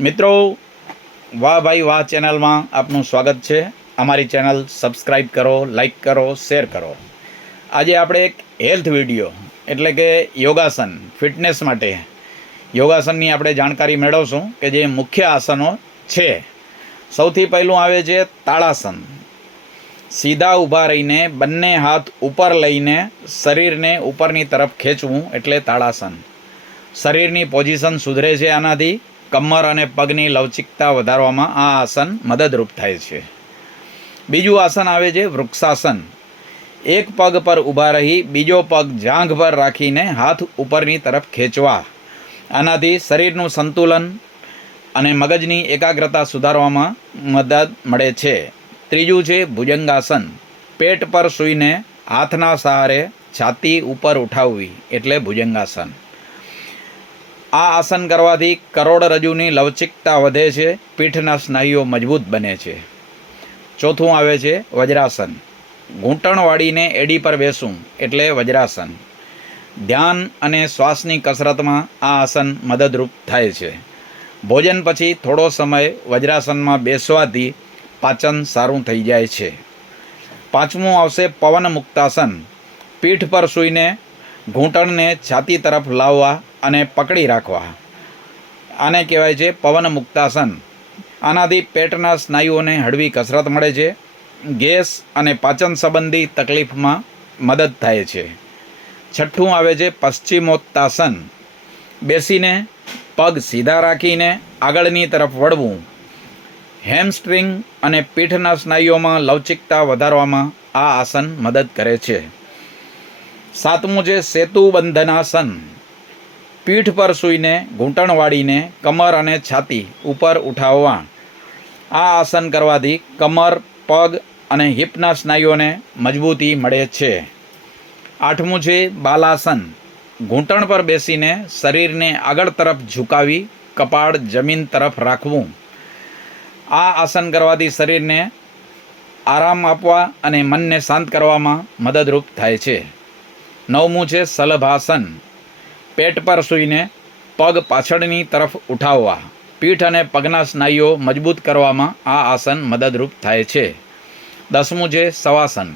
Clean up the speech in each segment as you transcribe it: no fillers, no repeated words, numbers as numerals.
મિત્રો, વાહ ભાઈ વાહ ચેનલમાં આપનું સ્વાગત છે। અમારી ચેનલ સબસ્ક્રાઈબ કરો, લાઈક કરો, શેર કરો। આજે આપણે એક હેલ્થ વિડીયો એટલે કે યોગાસન ફિટનેસ માટે યોગાસનની આપણે જાણકારી મેળવશું કે જે મુખ્ય આસનો છે। સૌથી પહેલું આવે છે તાળાસન। સીધા ઊભા રહીને બંને હાથ ઉપર લઈને શરીરને ઉપરની તરફ ખેંચવું એટલે તાળાસન। શરીરની પોઝિશન સુધરે છે આનાથી। કમર અને પગની લવચિકતા વધારવામાં આ આસન મદદરૂપ થાય છે। બીજું આસન આવે છે વૃક્ષાસન। એક પગ પર ઊભા રહી બીજો પગ જાંઘ પર રાખીને હાથ ઉપરની તરફ ખેંચવા। આનાથી શરીરનું સંતુલન અને મગજની એકાગ્રતા સુધારવામાં મદદ મળે છે। ત્રીજું છે ભુજંગાસન। પેટ પર સૂઈને હાથના સહારે છાતી ઉપર ઉઠાવવી એટલે ભુજંગાસન। આ આસન કરવાથી કરોડરજ્જુની લવચિકતા વધે છે, પીઠના સ્નાયુઓ મજબૂત બને છે। ચોથું આવે છે વજ્રાસન। ઘૂંટણ વાળીને એડી પર બેસવું એટલે વજ્રાસન। ધ્યાન અને શ્વાસની કસરતમાં આ આસન મદદરૂપ થાય છે। ભોજન પછી થોડો સમય વજ્રાસનમાં બેસવાથી પાચન સારું થઈ જાય છે। પાંચમું આવશે પવન મુક્તાસન। પીઠ પર સૂઈને ઘૂંટણને છાતી તરફ લાવવા અને પકડી રાખવા, આને કહેવાય છે પવન મુક્તાસન। આનાથી પેટના સ્નાયુઓને હળવી કસરત મળે છે, ગેસ અને પાચન સંબંધી તકલીફમાં મદદ થાય છે। છઠ્ઠું આવે છે પશ્ચિમોત્તાસન। બેસીને પગ સીધા રાખીને આગળની તરફ વળવું। હેમસ્ટ્રિંગ અને પીઠના સ્નાયુઓમાં લવચિકતા વધારવામાં આ આસન મદદ કરે છે। સાતમું છે સેતુબંધનાસન। પીઠ પર સૂઈને ઘૂંટણ વાળીને કમર અને છાતી ઉપર ઉઠાવવા। આ આસન કરવાથી કમર, પગ અને હિપના સ્નાયુઓને મજબૂતી મળે છે। આઠમું છે બાલાસન। ઘૂંટણ પર બેસીને શરીરને આગળ તરફ ઝુકાવી કપાળ જમીન તરફ રાખવું। આ આસન કરવાથી શરીરને આરામ આપવા અને મનને શાંત કરવામાં મદદરૂપ થાય છે। નવમું છે શલભાસન। પેટ પર સૂઈને પગ પાછળની તરફ ઉઠાવવા। પીઠ અને પગના સ્નાયુઓ મજબૂત કરવામાં આ આસન મદદરૂપ થાય છે। દસમું છે શવાસન।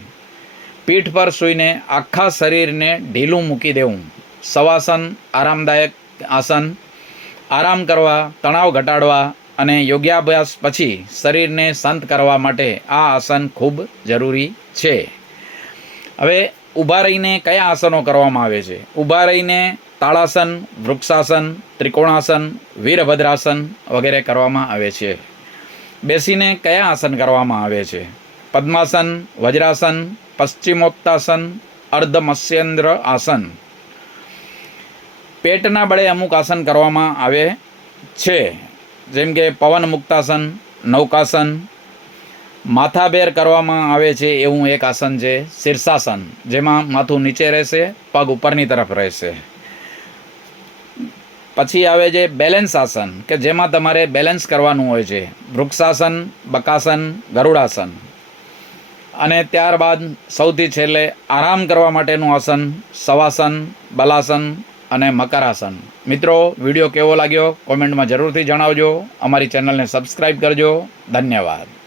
પીઠ પર સૂઈને આખા શરીરને ઢીલું મૂકી દેવું। શવાસન આરામદાયક આસન। આરામ કરવા, તણાવ ઘટાડવા અને યોગાભ્યાસ પછી શરીરને શાંત કરવા માટે આ આસન ખૂબ જરૂરી છે। હવે ઊભા રહીને કયા આસનો કરવામાં આવે છે? ઊભા રહીને તાળાસન, વૃક્ષાસન, ત્રિકોણાસન, વીરભદ્રાસન વગેરે કરવામાં આવે છે। બેસીને કયા આસન કરવામાં આવે છે? પદ્માસન, વજ્રાસન, પશ્ચિમોત્તાસન, અર્ધમત્સ્યેન્દ્ર આસન। પેટના બળે અમુક આસન કરવામાં આવે છે, જેમ કે પવન મુક્તાસન, નૌકાસન। માથાભેર કરવામાં આવે છે એવું એક આસન છે શીર્ષાસન, જેમાં માથું નીચે રહેશે, પગ ઉપરની તરફ રહેશે। પછી આવે છે બેલેન્સ આસન, કે જેમાં તમારે બેલેન્સ કરવાનું હોય છે। વૃક્ષાસન, બકાસન, ગરુડાસન। અને ત્યારબાદ સૌથી છેલ્લે આરામ કરવા માટેનું આસન શવાસન, બલાસન અને મકરાસન। મિત્રો, વિડીયો કેવો લાગ્યો કોમેન્ટમાં જરૂરથી જણાવજો। અમારી ચેનલને સબસ્ક્રાઈબ કરજો। ધન્યવાદ।